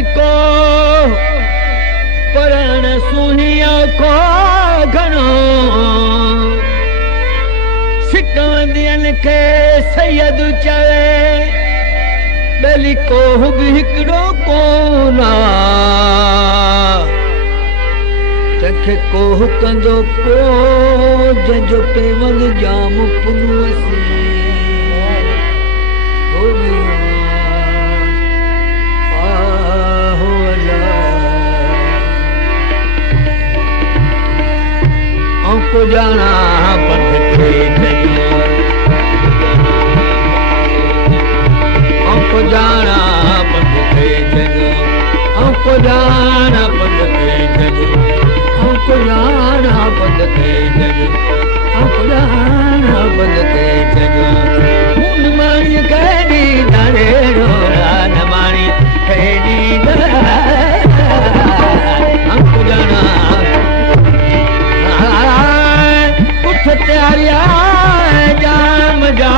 बेली को परण सुहिया को घणो सिकंदियन के सैयद चवे बेली को भी हिकड़ो कोना तंखे को कंदो को जंजो पेवंग जाम पुनवसी हो गया आहो अल्लाह को जाना पंथ के जजो को जाना पंथ के जजो को जाना पंथ के जजो को जाना पंथ के जजो को जाना पंथ के जजो मुन मानी कहनी नारे रोरा न मानी कहनी को जाना उठ तैयारिया जाम जा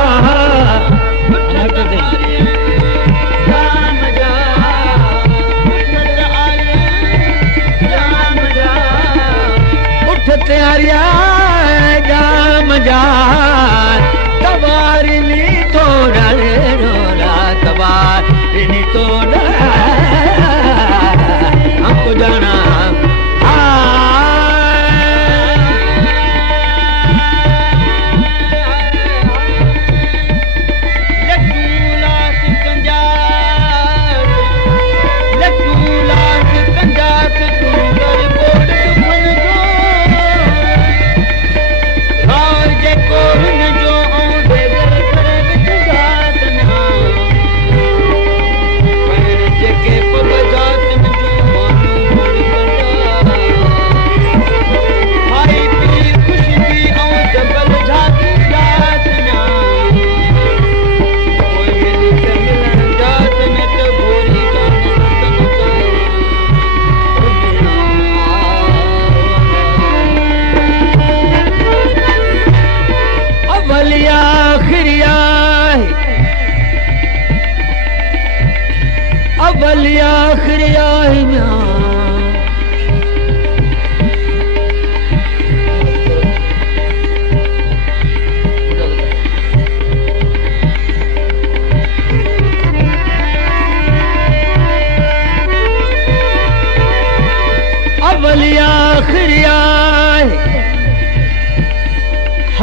तैयारिया जाम जा तबारिनी तो रे रोला तबारिनी तो हमको जाना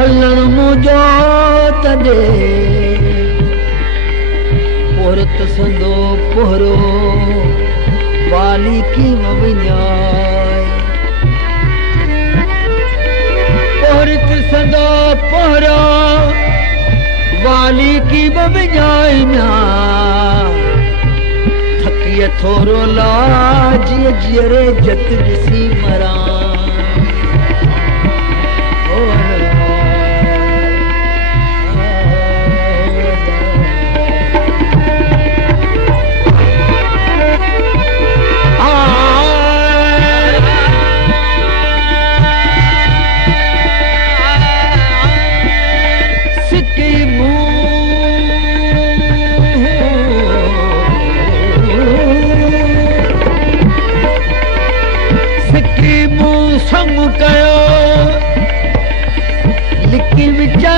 हलन मुझो तदे पोरत संदो पोहरो वाली की मविन्याय पोरत संदो पोहरो वाली की मविन्याय थकिय थोरो लाज जियरे जत दिसी मरा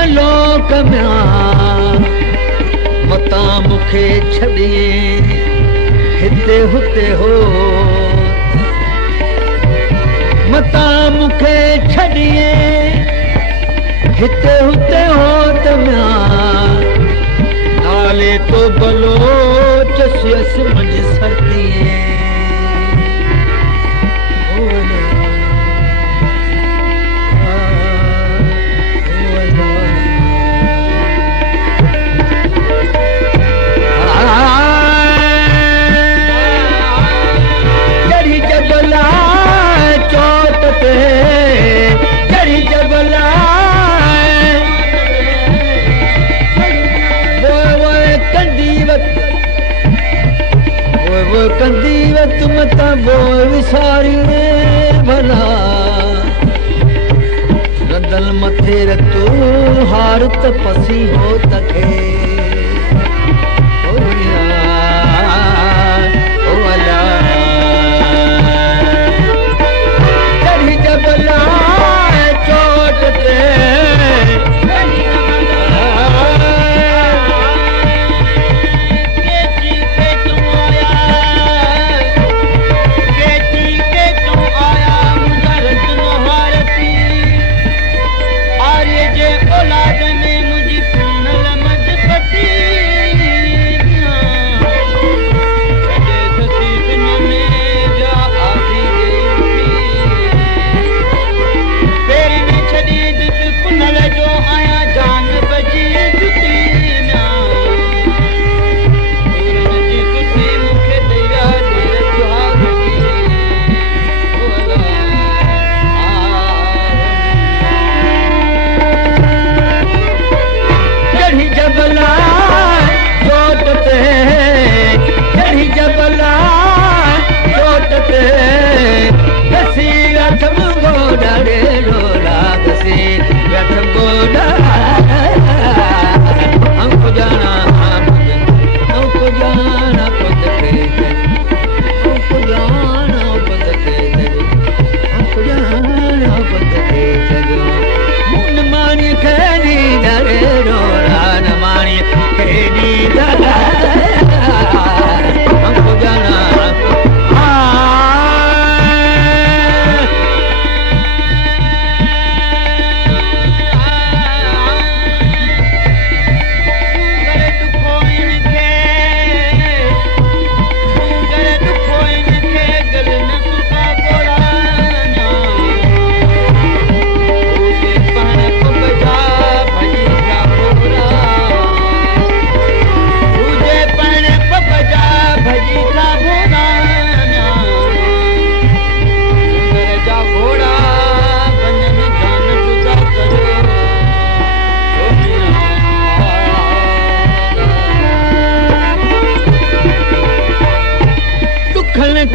लोक मता मुखे छड़िए हिते हुते हो मता मुखे छड़िए हिते हुते हो तम्या नाले तो बलोच सियस मंझ सरतिए कंदीवत मता बोल विसारी भला रदल मथे रतू हार तपसी हो तके ओ अल्लाह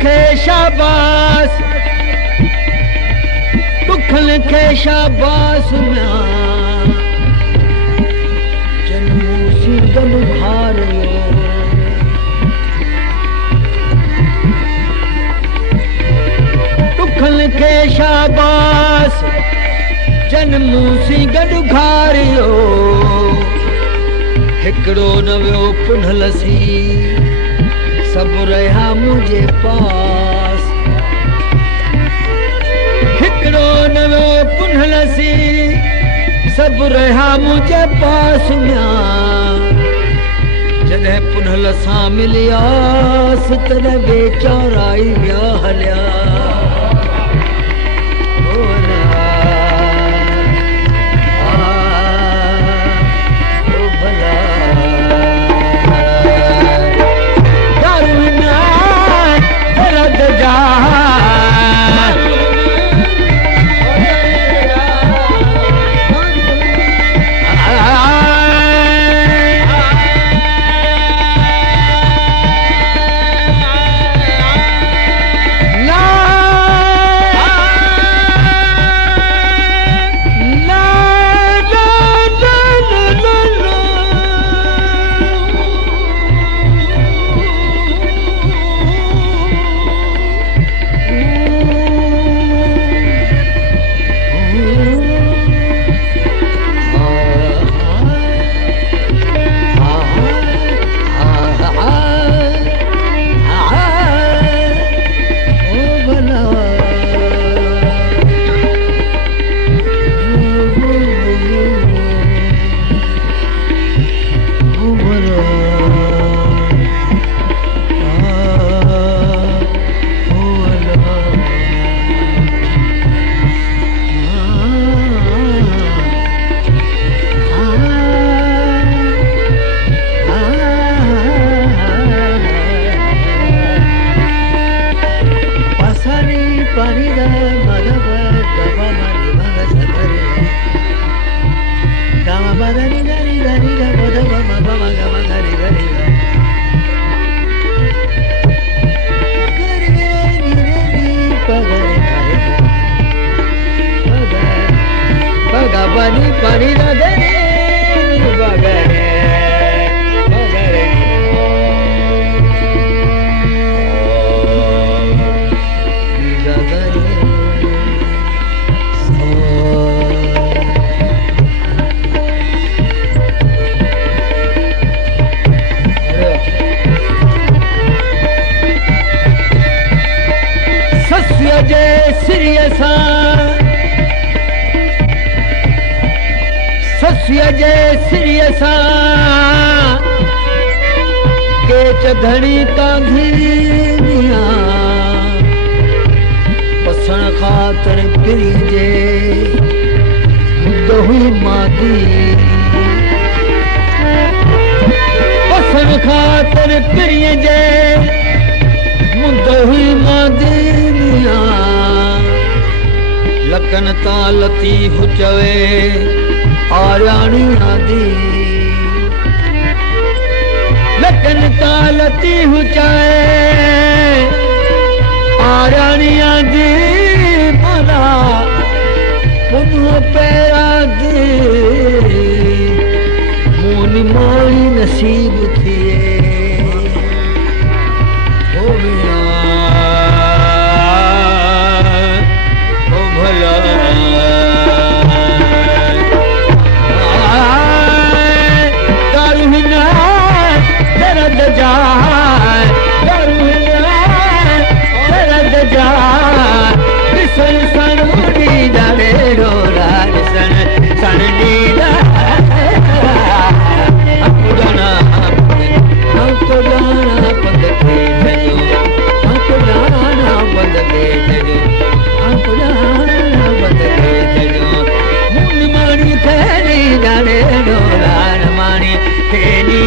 खे शाबास दुखन खे शाबास म्या जन्मू सिंगल भारियो दुखन खे शाबास जन्मू सिंगल घारियो हिकड़ो न वियो पुनलसी सब रहा मुझे पास हिकड़ो न वियो पुनलसी सब रहा मुझे पास म्या जॾहिं पुनल सां मिलियास तॾहिं बेचाराई विया हलिया धणी कांधिया पसण खातर पिरिजे दोही मादी पसण खातर पिरिजे दोही मादी लकन ता लतीफ चवे आराणी आदी लकन ता लतीफ चाहे आरानिया दी भला पुनः पैरा दे मोनी मोनी नसीब थिए हो गया हो भला दर्द जाए दर्द जाए सन सन मुड़ी जाने डोरा सन सन नीला हमको जाना पद के जजो हमको जाना पद के जजो हमको जाना पद के जजो मुन मानी खेली जाने डोरा मानी खेली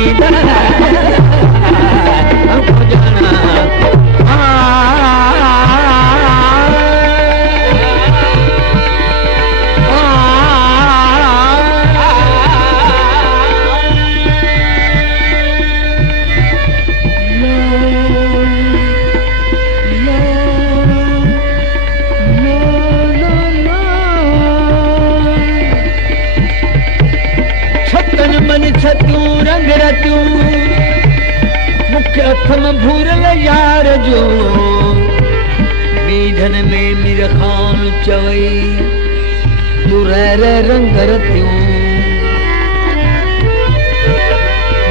प्रथम भूरल यार जो मीढन में मीर खान चवई तू रह रंग रत्यूं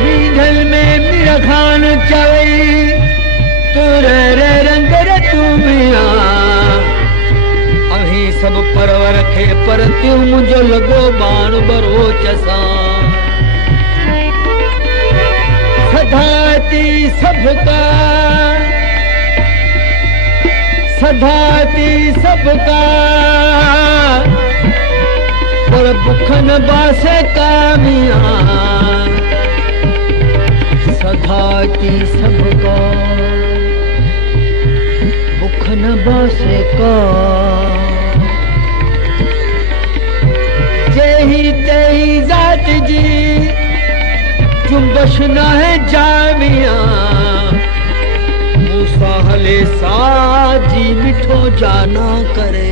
मीढन में मीर खान चवई तू रह रंग रत्यूं मिया अहीं सब परवर खे परत्यूं मुझो लगो बाण बरोच सां सधाती सबका पर बुखन बासे कामिया सधाती सबका बुखन बासे का जेही तेही जात जी जुम्बश न है जामिया मूसा हले साजी मिठो जाना करे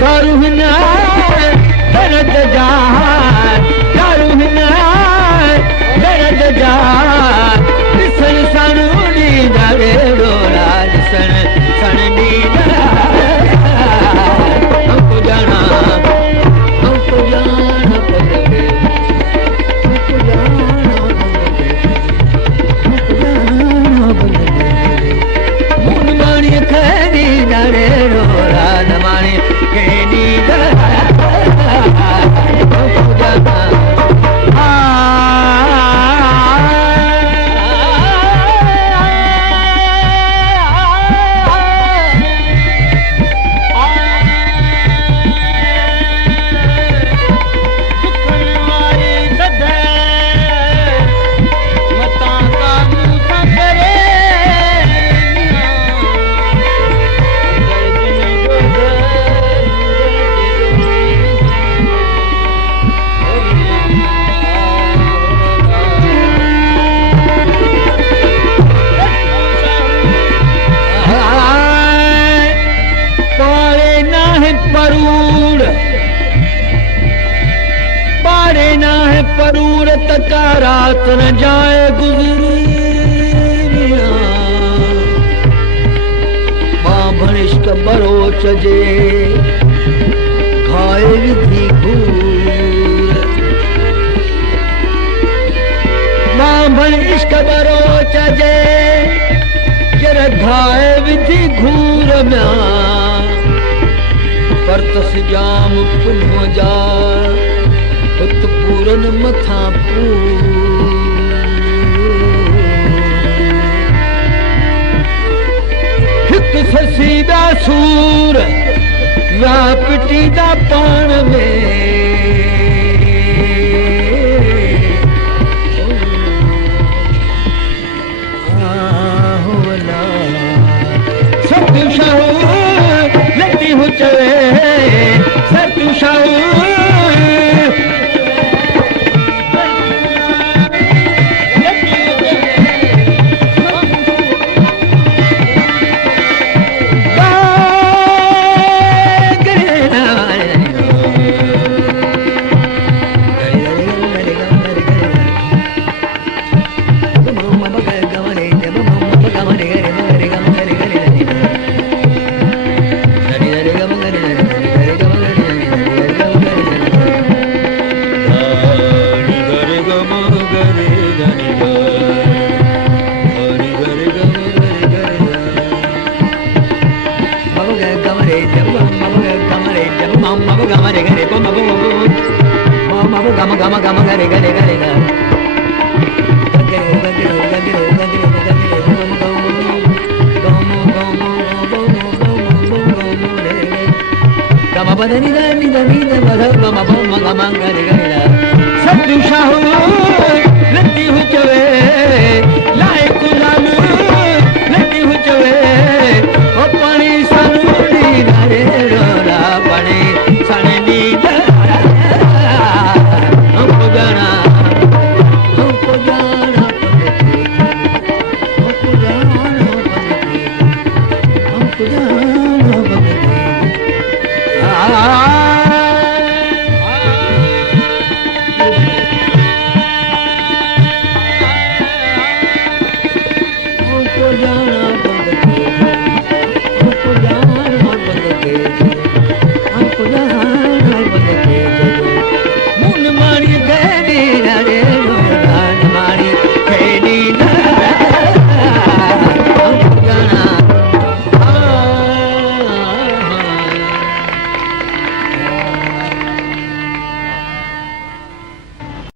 दारुहना दर्द जा दारुहना दर्द जा सन सनुनी दरे डोला सन सननी हमको जाना पड़े हमको जाना पड़े मुन मानी खैनी दरे डोला न मानी खैनी हमको जाना परूर तका रात न जाए गुजरी भनिष्क बरोच जे खाए विधि घूर भनिष्क बरोच जे जर खाए विधि घूर म्या पर तस जाम पुन्हो जा पुत पूरन मथा हिक ससीदा सूर वापटी दा पान में सत्य शाहू लती हो चले सत्य शाहू Satu Shahu